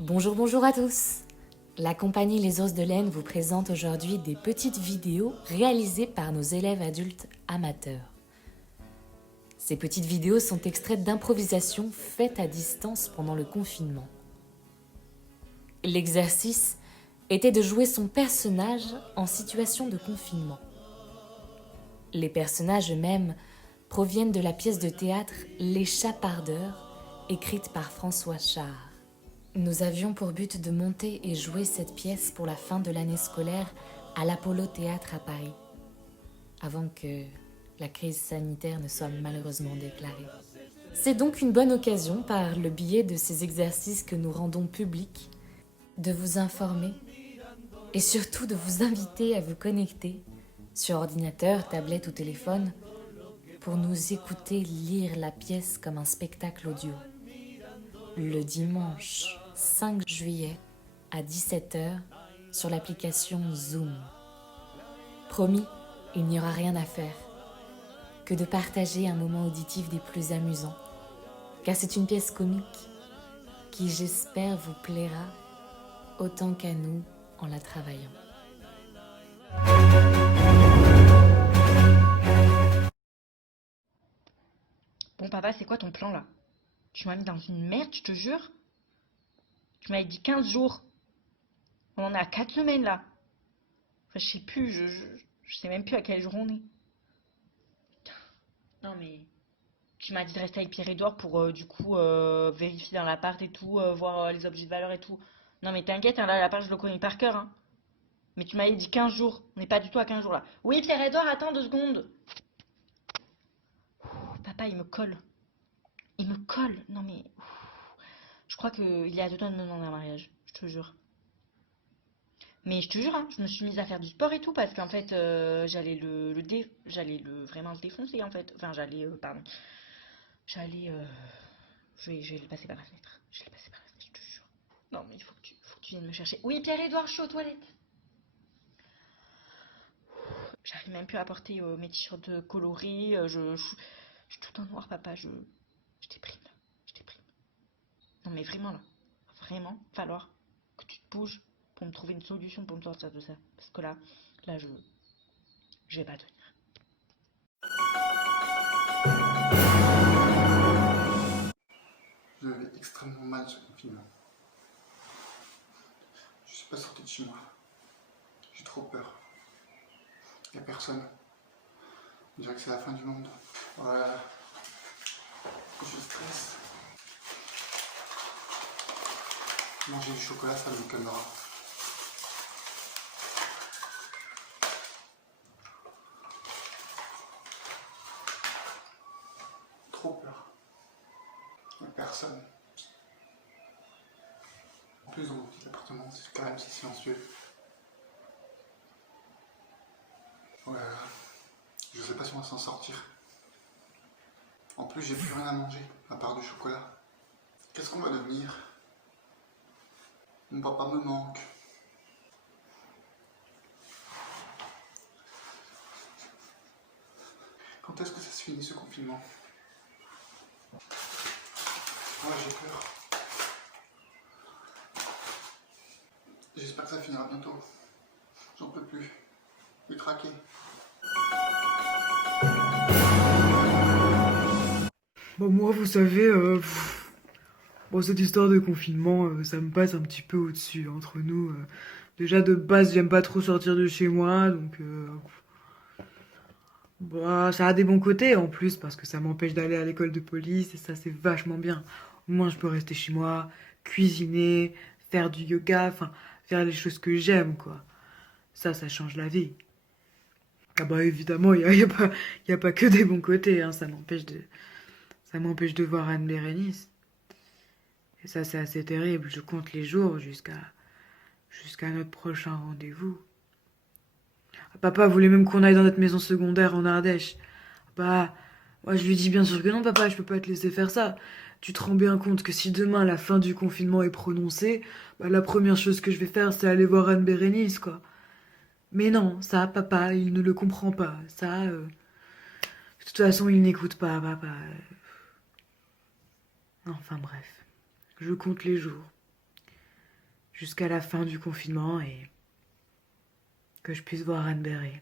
Bonjour, bonjour à tous. La compagnie Les Os de Laine vous présente aujourd'hui des petites vidéos réalisées par nos élèves adultes amateurs. Ces petites vidéos sont extraites d'improvisations faites à distance pendant le confinement. L'exercice était de jouer son personnage en situation de confinement. Les personnages eux-mêmes proviennent de la pièce de théâtre Les Chapardeurs, écrite par François Char. Nous avions pour but de monter et jouer cette pièce pour la fin de l'année scolaire à l'Apollo Théâtre à Paris, avant que la crise sanitaire ne soit malheureusement déclarée. C'est donc une bonne occasion, par le biais de ces exercices que nous rendons publics, de vous informer et surtout de vous inviter à vous connecter sur ordinateur, tablette ou téléphone pour nous écouter lire la pièce comme un spectacle audio. Le dimanche 5 juillet à 17h sur l'application Zoom. Promis, il n'y aura rien à faire que de partager un moment auditif des plus amusants, car c'est une pièce comique qui, j'espère, vous plaira autant qu'à nous en la travaillant. Bon papa, c'est quoi ton plan là? Tu m'as mis dans une merde, je te jure. Tu m'avais dit 15 jours. On en est à 4 semaines là. Enfin, je sais plus, je sais même plus à quel jour on est. Non mais, tu m'as dit de rester avec Pierre-Edouard pour vérifier dans l'appart et tout, voir les objets de valeur et tout. Non mais t'inquiète, hein, là l'appart je le connais par cœur. Hein. Mais tu m'avais dit 15 jours. On n'est pas du tout à 15 jours là. Oui Pierre-Edouard, attends 2 secondes. Papa, il me colle. Il me colle. Non mais, je crois qu'il est à 2 doigts de me demander un mariage. Je te jure. Mais je te jure, hein, je me suis mise à faire du sport et tout parce qu'en fait, vraiment le défoncer en fait. Enfin, pardon, j'allais, je vais le passer par la fenêtre. Je vais le passer par la fenêtre, je te jure. Non, mais faut que tu viennes me chercher. Oui, Pierre-Edouard, je suis aux toilettes. J'arrive même plus à porter mes t-shirts colorés. Je suis tout en noir, papa. Je déprime là. Je déprime. Non, mais vraiment là. Vraiment, falloir que tu te bouges pour me trouver une solution pour me sortir de ça. Parce que là, je vais pas tenir. Je vais extrêmement mal ce confinement. Je suis pas sorti de chez moi. J'ai trop peur. Il n'y a personne. On dirait que c'est la fin du monde. Voilà. Je stresse. Manger du chocolat, ça me calmera. Trop peur. Il n'y a personne. En plus, dans mon petit appartement, c'est quand même si silencieux. Ouais, je sais pas si on va s'en sortir. En plus, j'ai plus rien à manger, à part du chocolat. Qu'est-ce qu'on va devenir? Mon papa me manque. Quand est-ce que ça se finit ce confinement? Ouais, j'ai peur. J'espère que ça finira bientôt. J'en peux plus. Je suis traqué. Bon, moi, vous savez, bon, cette histoire de confinement, ça me passe un petit peu au-dessus entre nous. Déjà, de base, j'aime pas trop sortir de chez moi, donc bah, ça a des bons côtés en plus, parce que ça m'empêche d'aller à l'école de police, et ça, c'est vachement bien. Au moins, je peux rester chez moi, cuisiner, faire du yoga, enfin, faire les choses que j'aime, quoi. Ça change la vie. Ah bah, évidemment, y a pas que des bons côtés, hein, ça m'empêche de voir Anne Bérénice. Et ça, c'est assez terrible. Je compte les jours jusqu'à notre prochain rendez-vous. Papa voulait même qu'on aille dans notre maison secondaire en Ardèche. Bah, moi je lui dis bien sûr que non, papa, je peux pas te laisser faire ça. Tu te rends bien compte que si demain la fin du confinement est prononcée, bah, la première chose que je vais faire, c'est aller voir Anne Bérénice, quoi. Mais non, ça, papa, il ne le comprend pas. Ça, de toute façon, il n'écoute pas, papa. Enfin bref, je compte les jours. jusqu'à la fin du confinement et que je puisse voir Anne Berry.